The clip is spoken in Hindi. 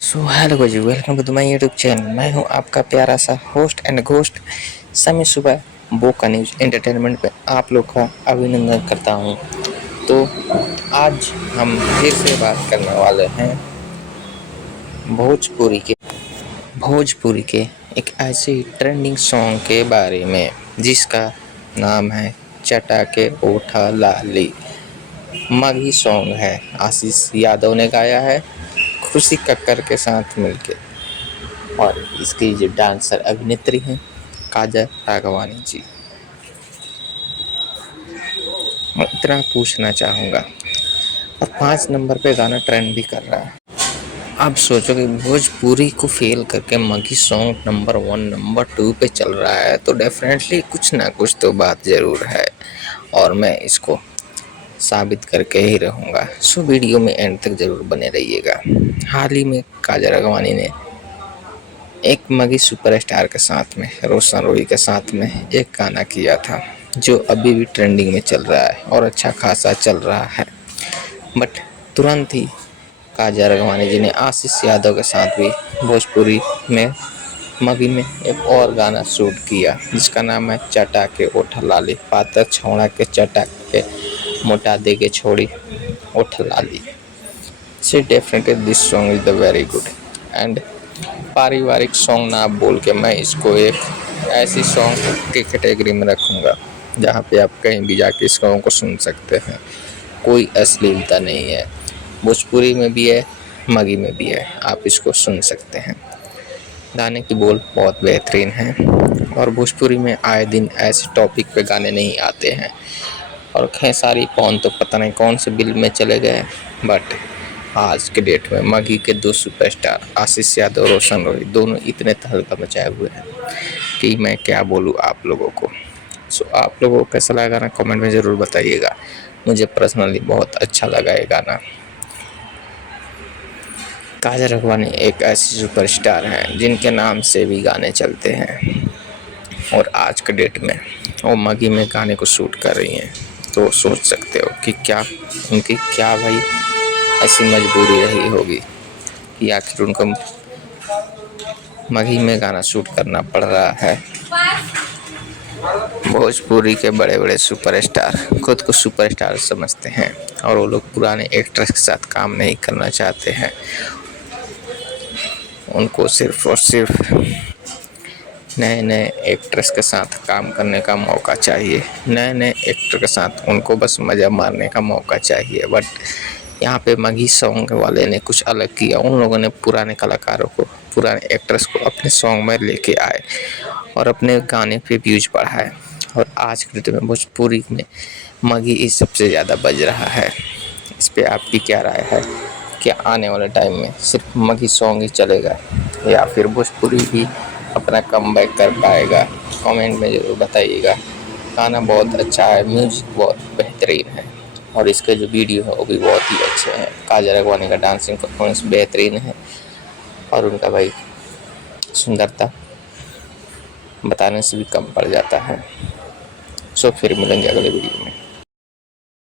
So hello ji, welcome to my YouTube channel. मैं हूं आपका प्यारा सा होस्ट एंड घोस्ट समय सुबह बोका न्यूज एंटरटेनमेंट पे आप लोग का अभिनंदन करता हूं। तो आज हम फिर से बात करने वाले हैं भोजपुरी के एक ऐसे ट्रेंडिंग सॉन्ग के बारे में जिसका नाम है चटा के ओठा लाली। मगही सॉन्ग है, आशीष यादव ने गाया है खुशी कक्कर के साथ मिलके, और इसकी जो डांसर अभिनेत्री हैं काजल राघवानी जी। मैं इतना पूछना चाहूँगा, और 5 नंबर पे गाना ट्रेंड भी कर रहा है। आप सोचो कि भोजपुरी को फेल करके मगही सॉन्ग नंबर 1 नंबर 2 पे चल रहा है, तो डेफिनेटली कुछ ना कुछ तो बात ज़रूर है, और मैं इसको साबित करके ही रहूँगा। सो वीडियो में एंड तक ज़रूर बने रहिएगा। हाल ही में काजल राघवानी ने एक मगही सुपरस्टार के साथ में, रोशन रोही के साथ में एक गाना किया था जो अभी भी ट्रेंडिंग में चल रहा है और अच्छा खासा चल रहा है। बट तुरंत ही काजल राघवानी जी ने आशीष यादव के साथ भी भोजपुरी में मगही में एक और गाना शूट किया जिसका नाम है चटा के ओठ लाली। पातर छौड़ा के चटा के मोटा दे के छोड़ी ओठ लाली। So definitely this song is the very good and पारिवारिक सॉन्ग ना बोल के मैं इसको एक ऐसी सॉन्ग की कैटेगरी में रखूँगा जहाँ पे आप कहीं भी जाके इस सॉन्ग को सुन सकते हैं। कोई अश्लीलता नहीं है, भोजपुरी में भी है, मगही में भी है, आप इसको सुन सकते हैं। गाने की बोल बहुत बेहतरीन हैं, और भोजपुरी में आए दिन ऐसे टॉपिक पे गाने नहीं आते हैं। और खेसारी कौन तो पता नहीं कौन से बिल में चले गए, बट आज के डेट में मगही के 2 सुपरस्टार आशीष यादव रोशन रोही दोनों इतने तहलका मचाए हुए हैं कि मैं क्या बोलूँ आप लोगों को। सो आप लोगों को कैसा लगा गाना कमेंट में ज़रूर बताइएगा। मुझे पर्सनली बहुत अच्छा लगा ये गाना। काजल राघवानी एक ऐसी सुपरस्टार हैं जिनके नाम से भी गाने चलते हैं, और आज के डेट में वो मगही में गाने को शूट कर रही हैं। तो सोच सकते हो कि क्या उनकी क्या भाई ऐसी मजबूरी रही होगी कि आखिर उनको मगही में गाना शूट करना पड़ रहा है। भोजपुरी के बड़े बड़े सुपरस्टार खुद को सुपरस्टार समझते हैं, और वो लोग पुराने एक्ट्रेस के साथ काम नहीं करना चाहते हैं। उनको सिर्फ और सिर्फ नए नए एक्ट्रेस के साथ काम करने का मौका चाहिए, नए नए एक्टर के साथ उनको बस मज़ा मारने का मौका चाहिए। बट यहाँ पे मगही सॉन्ग वाले ने कुछ अलग किया। उन लोगों ने पुराने कलाकारों को, पुराने एक्ट्रेस को अपने सॉन्ग में लेके आए और अपने गाने पे व्यूज बढ़ाए, और आज के दिन में भोजपुरी में मगही ही सबसे ज़्यादा बज रहा है। इस पर आपकी क्या राय है? क्या आने वाले टाइम में सिर्फ मगही सॉन्ग ही चलेगा, या फिर भोजपुरी ही अपना कमबैक कर पाएगा? कमेंट में ज़रूर बताइएगा। गाना बहुत अच्छा है, म्यूजिक बहुत बेहतरीन है, और इसके जो वीडियो है वो भी बहुत ही अच्छे हैं। काजल राघवानी का डांसिंग परफॉर्मेंस बेहतरीन है, और उनका भाई सुंदरता बताने से भी कम पड़ जाता है। सो फिर मिलेंगे अगले वीडियो में।